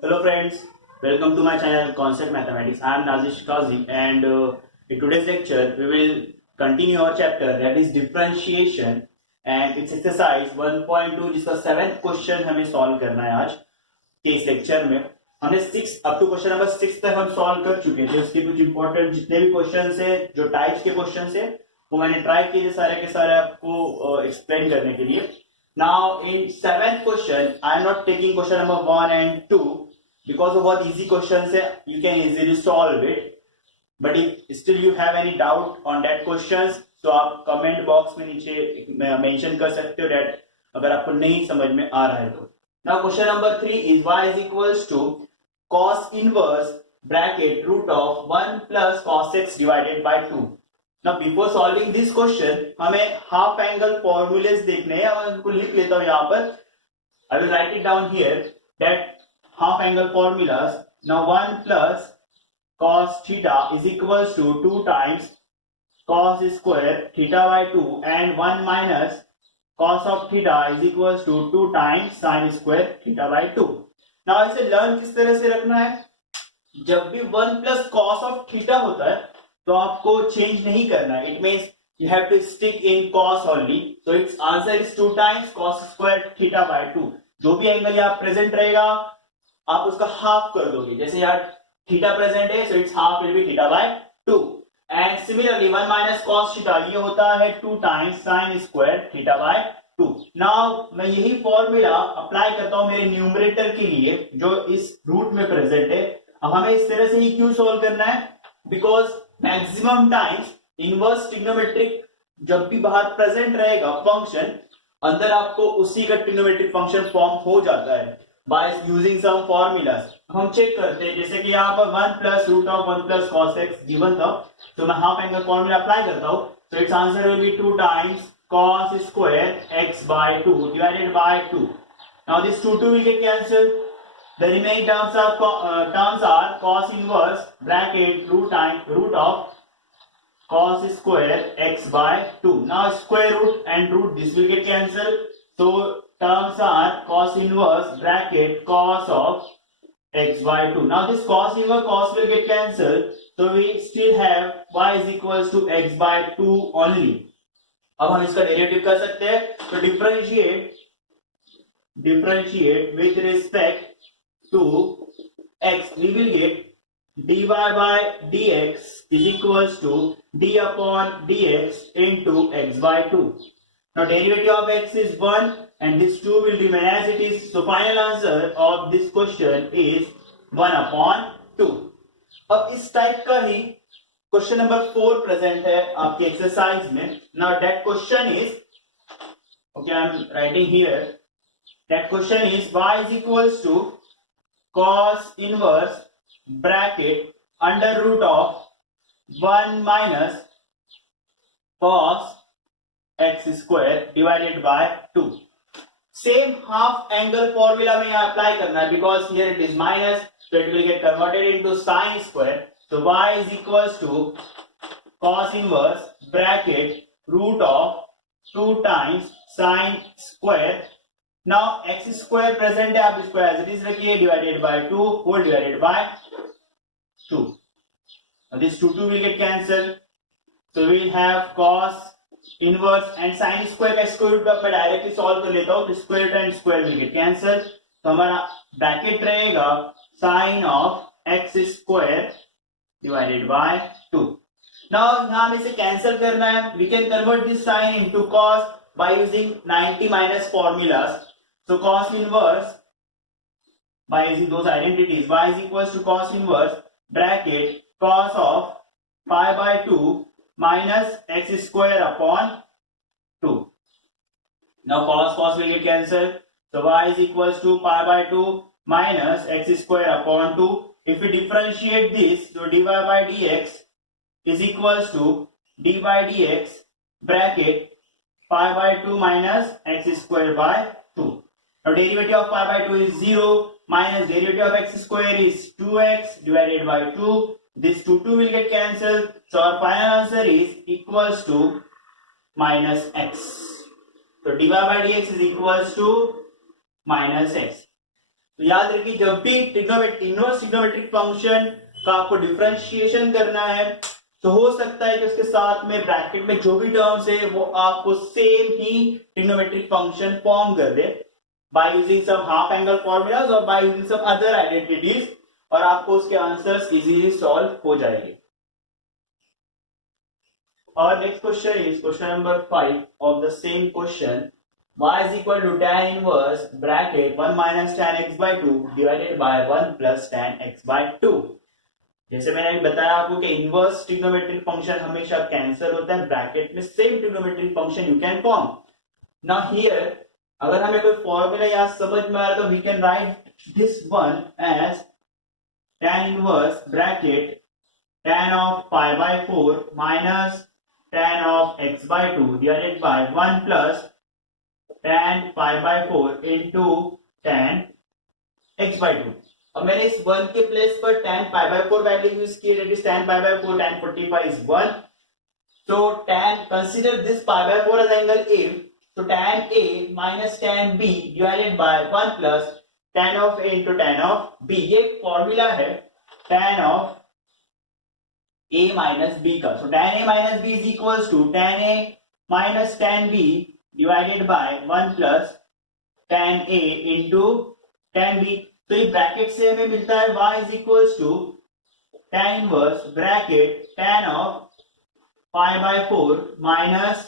Hello friends, welcome to my channel Concept Mathematics. I am Nazish Kazi and in today's lecture we will continue our chapter that is differentiation and its exercise 1.2 जिसका 7th question हमें solve करना है आज के इस lecture में। हमने 6 up to question number 6 तक हम सॉल्व कर चुके थे। उसके कुछ इंपॉर्टेंट जितने भी क्वेश्चन है जो टाइप्स के क्वेश्चन है वो मैंने ट्राई किए सारे के सारे आपको एक्सप्लेन करने के लिए। Now in 7th question I am not taking question number 1 and 2 because of what easy questions है you can easily solve it, but if still you have any doubt on that questions तो आप comment box में नीचे mention कर सकते हो that अगर आपको नहीं समझ में आ रहा है तो। Now question number 3 is y is equals to cos inverse bracket root of 1 plus cos x divided by 2. Now before solving this question हमें हाफ एंगल फॉर्मूलेस देखने हैं और उनको लिख लेता हूं यहाँ पर। I will write it down here that half angle formulas. Now 1 plus cos theta is equals to 2 times cos square theta by 2 and 1 minus cos of theta is equals to 2 times sin square theta by 2. Now इसे learn किस तरह से रखना है, जब भी 1 plus cos of theta होता है तो आपको चेंज नहीं करना है. It means you have to stick in cos only. So its answer is 2 times cos square theta by 2. जो भी एंगल यहाँ प्रेजेंट रहेगा आप उसका हाफ कर दोगे. जैसे यहाँ थीटा प्रेजेंट है, so its half will be theta by 2. And similarly 1 minus cos theta ये होता है 2 times sin square theta by 2. Now मैं यही फॉर्मूला अप्लाई करता हूं मेरे न्यूमरेटर के लिए जो इस रूट में प्रेजेंट है. अब हमें इस तरह से ही क्यों सोल्व करना है, because maximum times inverse trigonometric जब भी बाहर प्रेजेंट रहेगा फंक्शन, अंदर आपको उसी का ट्रिग्नोमेट्रिक फंक्शन फॉर्म हो जाता है बाय यूजिंग सम फॉर्मूलाज. हम चेक करते हैं, जैसे कि यहाँ पर 1 plus root of 1 plus cos x given था, तो मैं हाफ एंगल फॉर्मूला अप्लाई करता हूँ. तो it's answer will be 2 times cos square x by 2 divided by 2. Now this 2 will get cancelled. The remaining terms are cos inverse bracket root of cos square x by 2. Now square root and root this will get cancelled. So terms are cos inverse bracket cos of x by 2. Now this cos inverse cos will get cancelled. So we still have y is equals to x by 2 only. अब हम इसका derivative कर सकते हैं. तो differentiate with respect to x, we will get dy by dx is equals to d upon dx into x by 2. Now derivative of x is 1 and this 2 will remain as it is. So final answer of this question is 1 upon 2. अब इस type का ही question number 4 present है आपके exercise में. Now that question is, okay I am writing here, that question is y is equals to cos inverse bracket under root of 1 minus cos x square divided by 2. Same half angle formula में यहाँ apply करना है, because here it is minus, so it will get converted into sin square. So y is equals to cos inverse bracket root of 2 times sin square. Now x square present है, आप इसको as it is रखिए, divided by 2 whole divided by 2. Now this 2 will get cancelled. So we will have cos inverse and sin square का square root मैं directly solve कर लेता हूँ. तो square root and square will get cancel. तो हमारा bracket रहेगा sin of x square divided by 2. Now यहाँ में से कैंसिल करना है. We can convert this sin into cos by using 90 minus formulas. So cos inverse by using those identities, y is equals to cos inverse bracket cos of pi by 2 minus x square upon 2. Now cos will get cancelled. So y is equals to pi by 2 minus x square upon 2. If we differentiate this, so dy by dx is equals to d by dx bracket pi by 2 minus x square by 2. Now derivative of pi by 2 is 0 minus derivative of x square is 2x divided by 2. This 2 will get cancelled. So our final answer is equals to minus x. So dy by dx is equals to minus x. तो याद रखिए जब भी inverse trigonometric function का आपको differentiation करना है तो हो सकता है कि उसके साथ में ब्रैकेट में जो भी टर्म्स है वो आपको सेम ही ट्रिग्नोमेट्रिक फंक्शन फॉर्म कर दे by using sum half angle formulas और by using some other identities, और आपको उसके आंसर्स इजीली सॉल्व हो जाएंगे। और next question is question number 5 of the same question, y is equal to tan inverse bracket 1 minus tan x by 2 divided by 1 plus tan x by 2। जैसे मैंने अभी बताया आपको कि इनवर्स ट्रिग्नोमेट्रिक फंक्शन हमेशा कैंसिल होता है ब्रैकेट में, same trigonometric function you can form. Now here अगर हमें कोई फॉर्मूला याद समझ में आ रहा तो we can write this one as tan inverse bracket tan of pi by 4 minus tan of x by 2 divided by 1 plus tan pi by 4 into tan x by 2। अब मैंने इस 1 के प्लेस पर tan pi by 4 value use की, that is tan pi by 4 tan 45 is 1। So tan, consider this pi by 4 as angle A, so tan A minus tan B divided by 1 plus tan of A into tan of B। ये formula है tan of A minus B का। So tan A minus B is equals to tan A minus tan B divided by 1 plus tan A into tan B। तो ये bracket से हमें मिलता है y is equals to tan inverse bracket tan of pi by 4 minus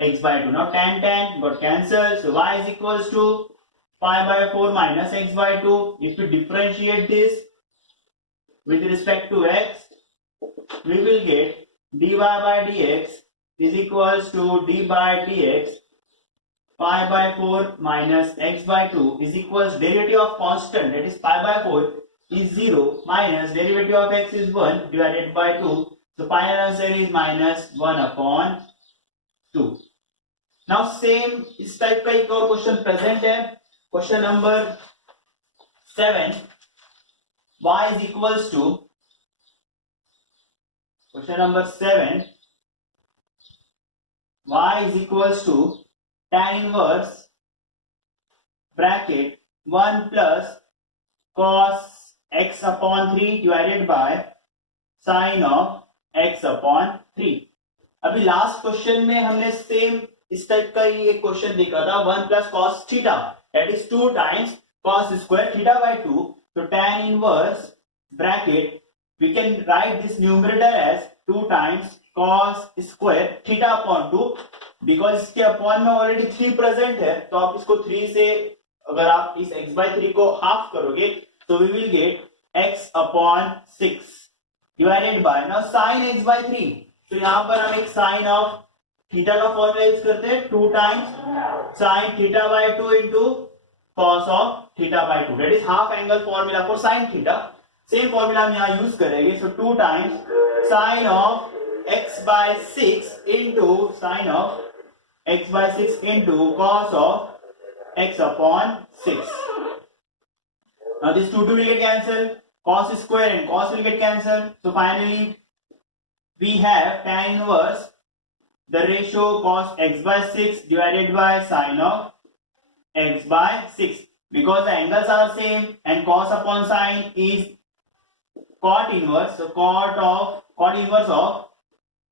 x by 2। Now tan got cancelled, so y is equals to pi by 4 minus x by 2। If we differentiate this with respect to x, we will get dy by dx is equals to d by dx pi by 4 minus x by 2 is equals derivative of constant, that is pi by 4 is 0 minus derivative of x is 1 divided by 2, so final answer is minus 1 upon 2। Now same इस type का एक और question present है, question number 7, y is equals to, question number 7, y is equals to tan inverse bracket 1 plus cos x upon 3 divided by sin of x upon 3। अभी last question में हमने same इस type का ही एक question देखा था, 1 plus cos theta that is 2 times cos square theta by 2। तो tan inverse bracket we can write this numerator as 2 times cos square theta upon 2, because इसके अपॉन में ऑलरेडी 3 प्रेजेंट है, तो आप इसको 3 से अगर आप इस x by 3 को हाफ करोगे तो we will get x upon 6 divided by, now sin x by 3। तो यहां पर हम एक sin ऑफ थीटा का फॉर्मूला यूज करते हैं, 2 times sin theta by 2 into cos of theta by 2, that is half angle formula for sin theta. Same formula हम यहां यूज करेंगे, सो 2 times sin of x by 6 into sin of x by 6 into cos of x upon 6। Now this 2 will get cancelled, cos square and cos will get cancelled, so finally we have tan inverse the ratio cos x by 6 divided by sin of x by 6, because the angles are same and cos upon sin is cot inverse, so cot inverse of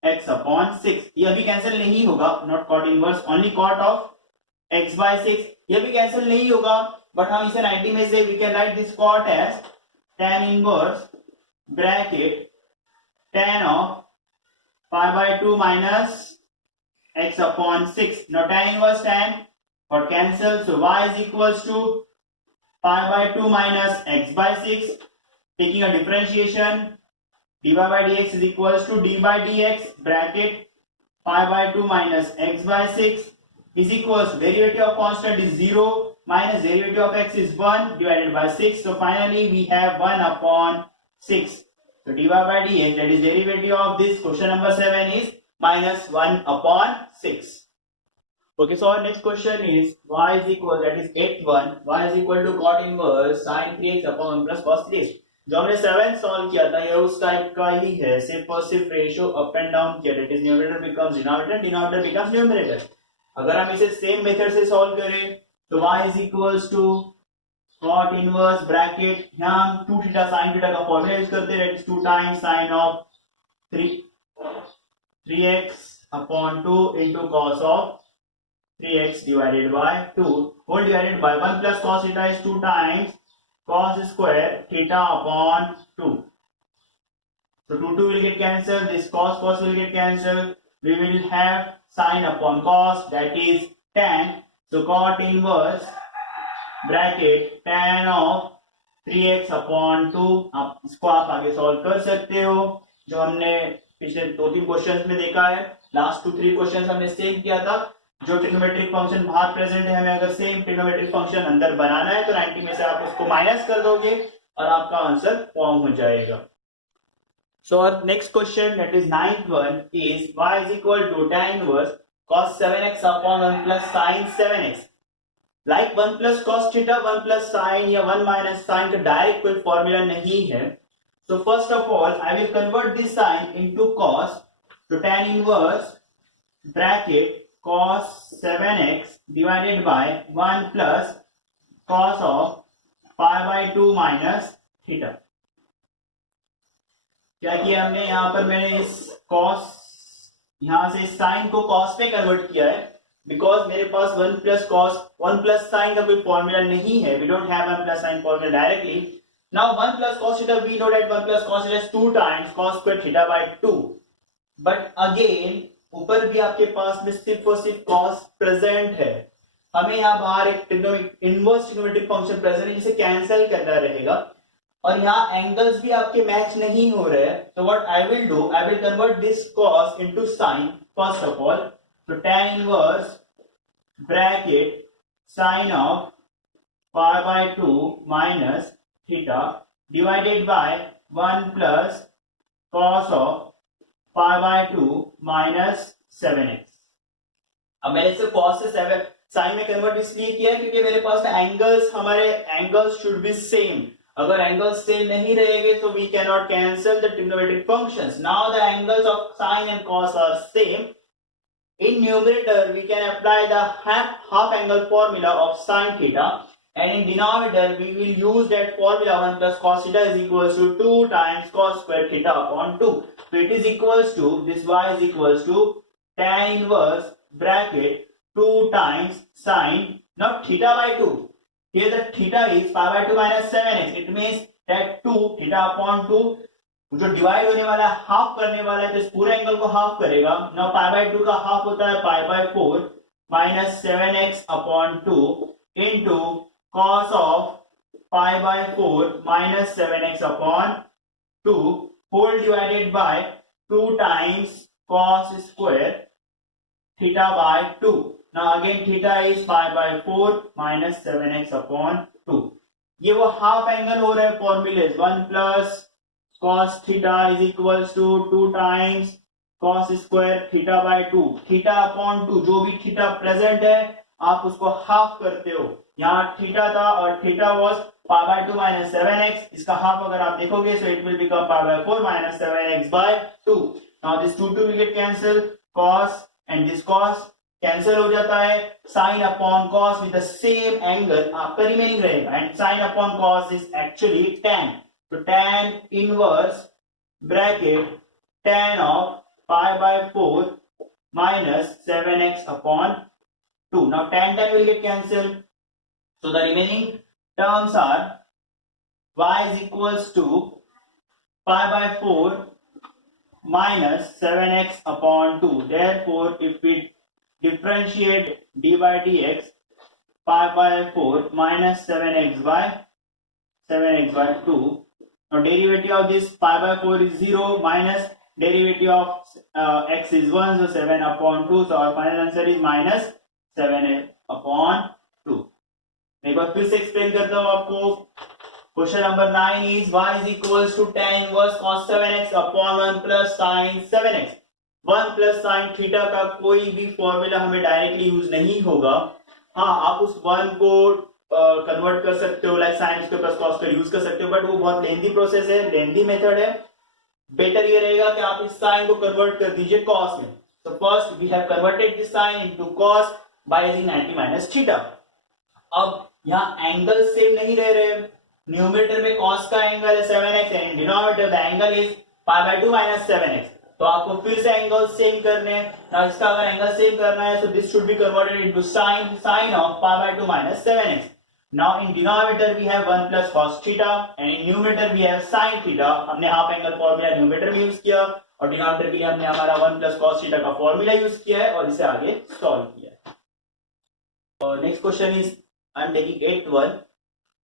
x upon 6। यह भी cancel नहीं होगा, not cot inverse, only cot of x by 6, यह भी cancel नहीं होगा, but हम इसे 90 में से we can write this cot as tan inverse bracket tan of pi by 2 minus x upon 6। Now tan inverse tan got cancelled, so y is equals to pi by 2 minus x by 6, taking a differentiation, dy by dx is equals to d by dx bracket pi by 2 minus x by 6 is equals to derivative of constant is 0 minus derivative of x is 1 divided by 6, so finally we have 1 upon 6। So dy by dx, that is derivative of this question number 7 is minus 1 upon 6। Okay, so our next question is y is equal, that is 8th one, y is equal to cot inverse sin 3x upon 1 plus cos 3x। जो हमने 7 solve किया था ये उस type का ही है, सिर्फ और सिर्फ रेशियो अप एंड डाउन किया, that is numerator becomes denominator, denominator becomes numerator. अगर हम इसे सेम मेथड से सॉल्व करें तो y is equals to cot inverse bracket, यहाँ हम 2 थीटा sin थीटा का फॉर्मूला यूज करते हैं, that is 2 times sin of 3x upon 2 into cos of 3x divided by 2 whole divided by 1 plus cos theta is 2 times cos square theta upon 2. So 2 will get cancelled, this cos will get cancelled, we will have sin upon cos, that is tan. So cot inverse bracket tan of 3x upon 2, आप इसको आप आगे solve कर सकते हो, जो हमने पिछले 2-3 क्वेश्चंस में देखा है। लास्ट 2-3 क्वेश्चंस हमने सेम किया था, जो ट्रिग्नोमेट्रिक फंक्शन बाहर प्रेजेंट है, हमें अगर सेम ट्रिग्नोमेट्रिक फंक्शन अंदर बनाना है तो 90 में से आप उसको माइनस कर दोगे और आपका आंसर फॉर्म हो जाएगा। So our next question, that is 9th one, is y is equal to tan inverse cos 7x upon 1 plus sin 7x. Like 1 plus cos theta, 1 plus sin या 1 minus sin का direct कोई formula नहीं है। So first of all, I will convert this sin into cos. So tan inverse bracket cos 7x divided by 1 plus cos of pi by 2 minus theta. क्या किया हमने यहाँ पर, मैंने इस cos, यहाँ से इस sin को cos पे कन्वर्ट किया है, बिकॉज मेरे पास 1 प्लस कॉस 1 प्लस साइन का कोई फॉर्मूला नहीं है, we don't have 1 plus sine formula directly. Now 1 plus cos theta, we know that 1 plus cos theta is 2 times cos square theta by 2, but again ऊपर भी आपके पास में सिर्फ और सिर्फ कॉस प्रेजेंट है, हमें यहाँ बाहर एक इनवर्स ट्रिग्नोमेट्रिक फंक्शन प्रेजेंट है जिसे कैंसिल करना रहेगा, और यहाँ एंगल्स भी आपके मैच नहीं हो रहे हैं। तो what I will do, I will convert this cos into sine first of all. So tan inverse bracket sin of pi by 2 minus theta divided by 1 plus cos of pi by 2 minus 7x. अब मैंने इसे cos से 7 sin में convert इसलिए किया क्योंकि मेरे पास में एंगल्स, हमारे एंगल्स शुड बी सेम। अगर एंगल्स सेम नहीं रहेंगे तो we cannot cancel the trigonometric functions. Now the angles of sin and cos are same. In numerator, we can apply the half angle formula of sin theta, and in denominator, we will use that formula 1 plus cos theta is equals to 2 times cos square theta upon 2. So it is equals to, this y is equals to tan inverse bracket 2 times sin, not theta by 2. Here the theta is pi by 2 minus 7x. It means that 2 theta upon 2, जो divide होने वाला है, half करने वाला है, तो इस पूरे एंगल को हाफ करेगा। नाउ पाई बाय 2 का हाफ होता है pi by 4 minus 7x upon 2 into cos of pi by 4 minus 7x upon 2 whole divided by 2 times cos square theta by 2। Now again theta is pi by 4 minus 7x upon 2। ये वो half angle हो रहे हैं फॉर्मूले, 1 plus cos theta is equals to 2 times cos square theta by 2, theta upon 2, जो भी theta present है आप उसको हाफ करते हो। यहाँ theta था और theta was pi by 2 minus 7x, इसका हाफ अगर आप देखोगे so it will become pi by 4 minus 7x by 2. Now this 2 will get cancelled, cos and this cos cancel हो जाता है, sin upon cos with the same angle आपका remaining रहेगा, and sin upon cos is actually tan. So tan inverse bracket tan of pi by 4 minus 7x upon 2. Now tan will get cancelled. So the remaining terms are y is equals to pi by 4 minus 7x upon 2. Therefore, if we differentiate d by dx, pi by 4 minus 7x by 2. Now derivative of this pi by 4 is 0 minus derivative of x is 1, so 7 upon 2. So our final answer is minus 7 upon 2. एक बार फिर से explain करता हूँ आपको। Question number 9 is y is equals to tan inverse cos 7x upon 1 plus sin 7x. 1 plus sin theta का कोई भी formula हमें डायरेक्टली यूज नहीं होगा। हाँ, आप उस 1 को कन्वर्ट कर सकते हो, लाइक साइन उसके प्लस कॉस का यूज कर सकते हो, बट वो बहुत लेंदी प्रोसेस है, लेंदी मेथड है। बेटर ये रहेगा कि आप इस साइन को कन्वर्ट कर दीजिए कॉस में। तो first we have converted this sine into cos by using 90 minus theta. अब यहाँ एंगल सेम नहीं रह रहे, न्यूमरेटर में cos का एंगल है 7x and denominator the angle is pi bye 2 minus 7x, तो आपको फिर से एंगल सेम करने हैं। ना इसका अगर एंगल सेम करना है, so this should be converted into sin of pi by 2 minus 7x. Now in denominator we have 1 plus cos theta and in numerator we have sin theta. हमने half angle formula numerator में use किया और denominator के लिए हमने हमारा 1 plus cos theta का formula use किया है और इसे आगे सॉल्व किया है। और next question is I am taking 8th one.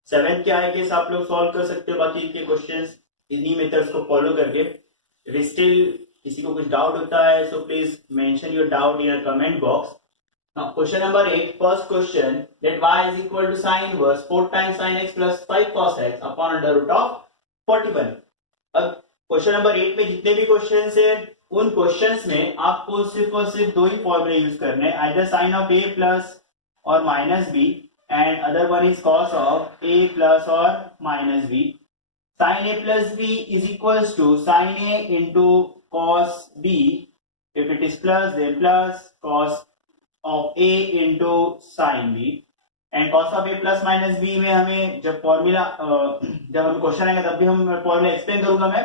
7th क्या है कि आप लोग सॉल्व कर सकते हो बाकी के क्वेश्चंस इन्हीं मेथड्स को फॉलो करके। स्टिल किसी को कुछ डाउट होता है so please mention your doubt in comment box. Now question number 8, first question, that y is equal to sin inverse 4 times sin x plus 5 cos x upon under root of 41। अब question number 8 में जितने भी questions है उन questions में आपको सिर्फ और सिर्फ दो ही फॉर्मूले यूज करने हैं, either sine of a plus और minus b and other one is cos of a plus और minus b। sin a plus b is equals to sin a into cos b, if it is plus then plus cos of a into sin b, and cos of a plus minus b में हमें जब formula जब हम question आएगा तब भी हम formula explain करूंगा मैं,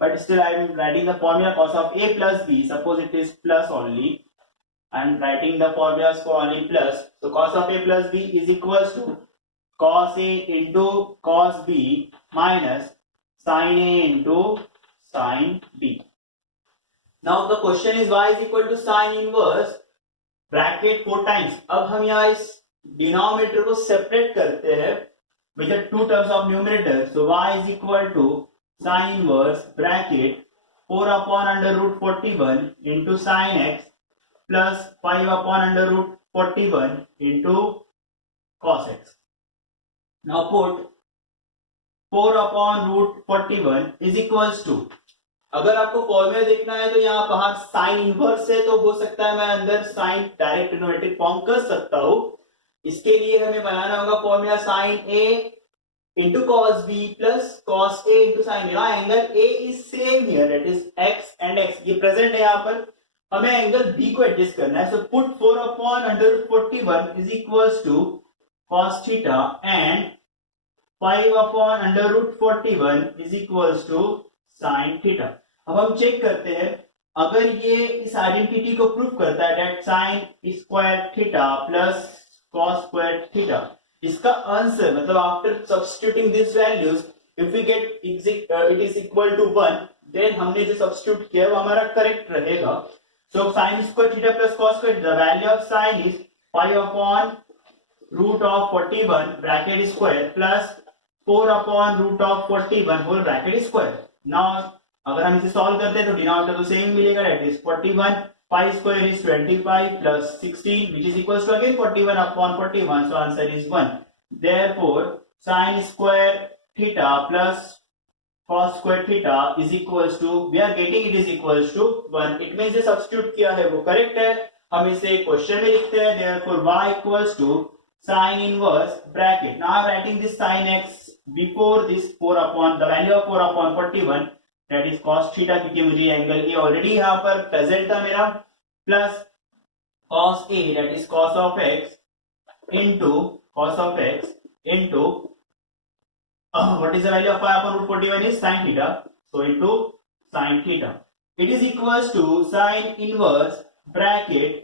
but still I am writing the formula cos of a plus b, suppose it is plus only, I am writing the formulas for only plus, so cos of a plus b is equals to cos a into cos b minus sin a into sin b। Now the question is y is equal to sin inverse bracket 4 times. अब हम यहाँ इस denominator को separate करते हैं with the two terms of numerator, so y is equal to sin inverse bracket 4 upon under root 41 into sin x plus 5 upon under root 41 into cos x। Now put 4 upon root 41 is equals to, अगर आपको formula देखना है तो यहाँ बाहर sine inverse है तो हो सकता है मैं अंदर साइन डायरेक्ट ट्रिग्नोमेट्रिक फॉर्म कर सकता हूं। इसके लिए हमें बनाना होगा formula sine a into cos b plus cos a into sine. यहाँ angle a is same here, it is x and x, ये प्रेजेंट है यहाँ पर, हमें एंगल b को एडजस्ट करना है। So put 4 upon under 41 is equals to cos theta and 5 upon under root 41 is equals to sine theta. अब हम चेक करते हैं अगर ये इस आइडेंटिटी को प्रूव करता है that sine square theta plus cos square theta, इसका आंसर मतलब after substituting this values if we get it is equal to 1, then हमने जो सब्स्टिट्यूट किया वो हमारा करेक्ट रहेगा। So sine square theta plus cos square, the value of sine is 5 upon root of 41 bracket square plus 4 upon root of 41 whole bracket square. Now अगर हम इसे solve करते हैं तो डिनोमिनेटर तो सेम मिलेगा, that is 41, 5 square is 25 plus 16 which is equals to again 41 upon 41, so answer is 1। Therefore sin square theta plus cos square theta is equals to, we are getting it is equals to 1। It means जो substitute किया है वो correct है, हम इसे question में लिखते हैं therefore y equals to sin inverse bracket, now I am writing this sin x before this 4 upon the value of 4 upon 41, that is cos theta, क्योंकि मुझे एंगल ए ऑलरेडी यहाँ पर प्रेजेंट था मेरा, plus cos a that is cos of x into what is the value of 5 upon root 41 is sin theta, so into sin theta, it is equals to sin inverse bracket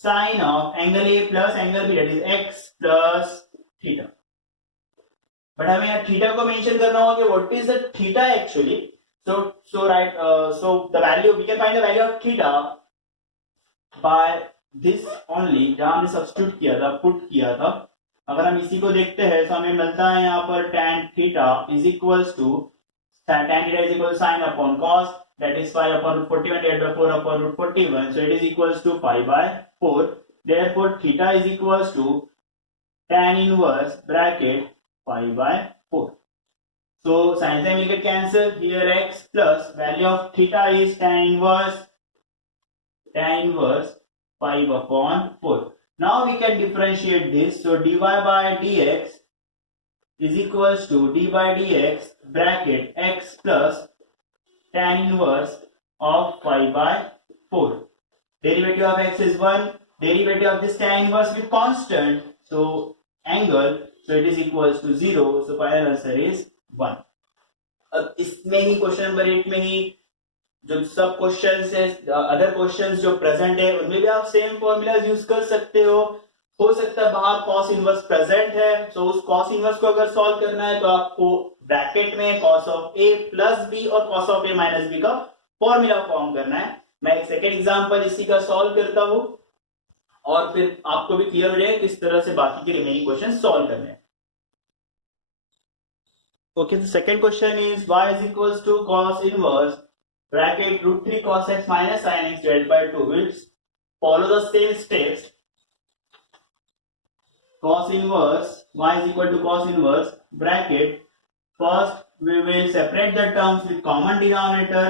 sin of angle a plus angle b, that is x plus theta। But हमें यहाँ theta को mention करना होगा कि what is the theta actually. so right, so the value, we can find the value of theta by this only, जहां हमने substitute किया था, पुट किया था। अगर हम इसी को देखते हैं तो हमें मिलता है यहाँ पर tan theta is equals to tan theta is equal to sin upon cos, that is 5 upon root 41 divided by 4 upon root 41, so it is equals to 5 by 4, therefore theta is equals to tan inverse bracket 5 by 4. So sin will get cancelled here, x plus value of theta is tan inverse 5 upon 4. Now we can differentiate this, so dy by dx is equals to d by dx bracket x plus tan inverse of 5 by 4. Derivative of x is 1, derivative of this tan inverse with constant, so angle so it is equals to 0, so final answer is 1. अब इसमें ही question number 8 में ही जो सब questions है, other questions जो present है उनमें भी आप सेम फॉर्मूलाज यूज कर सकते हो सकता है बाहर कॉस इनवर्स प्रेजेंट है, सो उस कॉस इनवर्स को अगर सॉल्व करना है तो आपको ब्रैकेट में cos of A plus B और cos of A minus B का फॉर्मूला फॉर्म करना है. मैं एक सेकेंड एग्जांपल इसी का सॉल्व करता हूं और फिर आपको भी क्लियर हो जाएगा किस तरह से बाकी के रिमेनिंग क्वेश्चन सॉल्व करने हैं. Okay, the second question is y is equals to cos inverse bracket root 3 cos x minus sin x divided by 2. We'll follow the same steps. Cos inverse y is equal to cos inverse bracket. First we will separate the terms with common denominator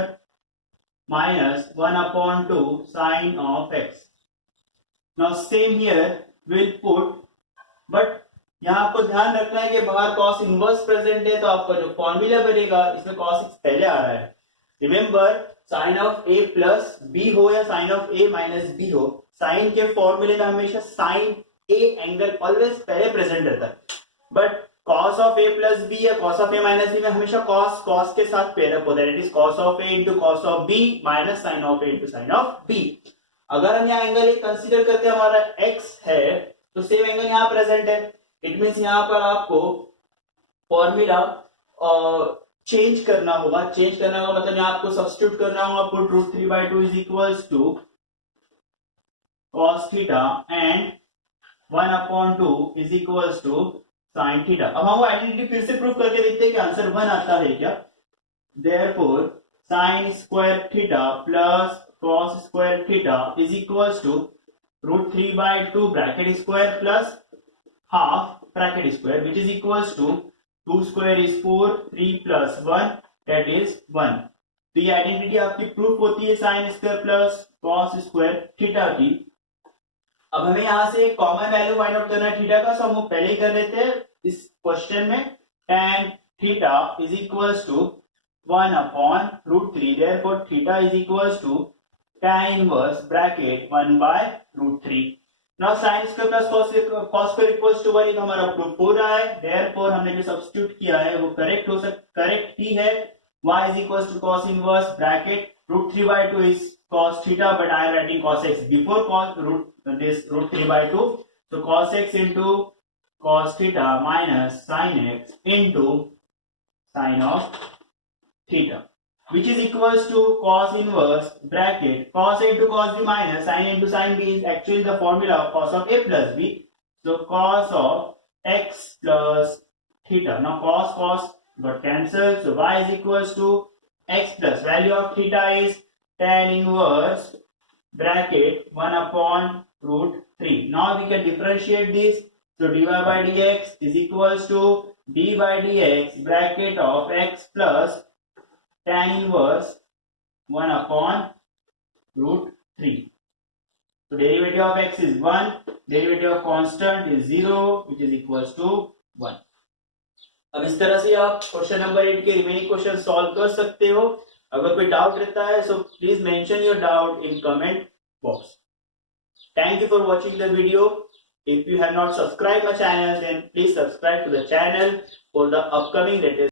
minus 1 upon 2 sin of x. Now same here we'll put, but यहाँ आपको ध्यान रखना है कि बाहर cos inverse present है तो आपका जो फॉर्मूला बनेगा इसमें cos x पहले आ रहा है. Remember sine of a plus b हो या sine of a minus b हो, साइन के फॉर्मूले में हमेशा साइन a एंगल ऑलवेज पहले प्रेजेंट रहता है. But cos of a plus b या cos of a minus b में हमेशा cos के साथ पेयर अप होता है. It is cos of a into cos of b minus sine of a into sine of b. अगर हम यहाँ एंगल एक कंसीडर करते हैं हमारा x है तो सेम एंगल यहाँ प्रेजेंट है. इट मीन्स यहाँ पर आपको फॉर्मूला चेंज करना होगा. चेंज करना होगा मतलब यहाँ आपको सब्स्टिट्यूट करना होगा. Put root 3/2 is equals to cos theta and 1 upon 2 is equals to sin theta. अब हम वो आइडेंटिटी फिर से प्रूव करके देखते हैं कि आंसर 1 आता है क्या. Therefore sin square theta plus cos square theta is equals to root 3/2 bracket square plus half bracket square, which is equals to 2 square is 4, 3 plus 1 that is 1. तो ये आइडेंटिटी आपकी प्रूफ होती है sin square plus cos square theta की. अब हमें यहाँ से कॉमन वैल्यू फाइंड आउट करना है थीटा का, सो हम पहले ही कर लेते हैं इस क्वेश्चन में. tan theta is equals to 1 upon root 3. Therefore theta is equals to tan inverse bracket 1/√3. Now sin square plus cos square equals to 1 हमारा प्रूफ हो रहा है. देयरफॉर हमने जो सब्स्टिट्यूट किया है वो करेक्ट ही है. y is equals to cos inverse bracket root 3/2 is cos theta, but I am writing cos x before cos root 3/2. So cos x into cos theta minus sin x into sin of theta, which is equals to cos inverse bracket cos a into cos b minus sin a into sin b is actually the formula of cos of a plus b. So cos of x plus theta. Now cos got cancelled. So y is equals to x plus value of theta is tan inverse bracket 1 upon root 3. Now we can differentiate this. So dy by dx is equals to d by dx bracket of x plus tan inverse 1 upon root 3. So derivative of x is 1, derivative of constant is 0, which is equals to 1. अब इस तरह से आप question number 8 के remaining question solve कर सकते हो. अगर कोई डाउट रहता है so please mention your doubt in comment box. Thank you for watching the video. If you have not subscribed my channel, then please subscribe to the channel for the upcoming latest